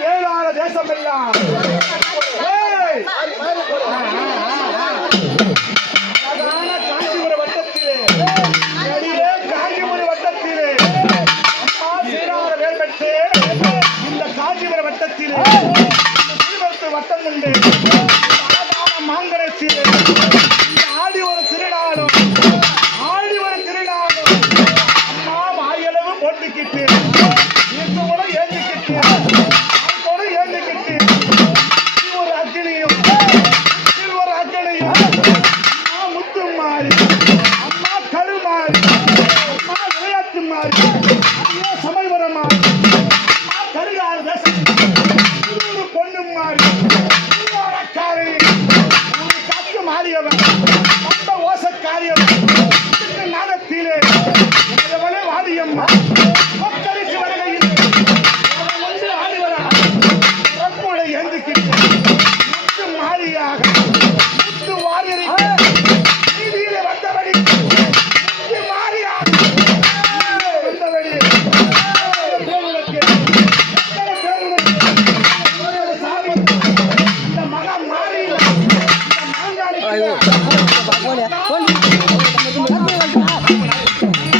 வேளாண் தேசம் எல்லாம் காஞ்சிபுரம் வட்டத்திலே காஞ்சிபுரம் வட்டத்திலே அம்மா சீரான வேல் பெற்று இந்த காஞ்சிபுரம் வட்டத்திலே வட்டம் உண்டு மாங்கரசிலே இந்த ஆடி ஒரு திருநாளும் அம்மா வாயளவு போட்டுக்கிட்டு கூட ஏந்திக்கிட்டு ஒரு அக்கினியும் அம்மா முத்து மாறி அம்மா கருமாறி அம்மா விளையாட்டு மாறி அம்மா சமயபுரம் மாறி அம்மா கருகார தேசம் பொண்ணு மாறி காத்து மாறியவன் அந்த ஓசக்காரியவன் நாடத்திலே வாடியம்மா கொத்தரிச்சு வருகையில் வந்து ஆடிவரா ரப்புளை எந்திக்கிட்டு முத்து மாறியாக முத்து வாரியரை நீதியிலே வந்தபடி முத்து மாறியாக வந்தபடி சாமி இந்த மகா மாறி இந்த மாங்காளி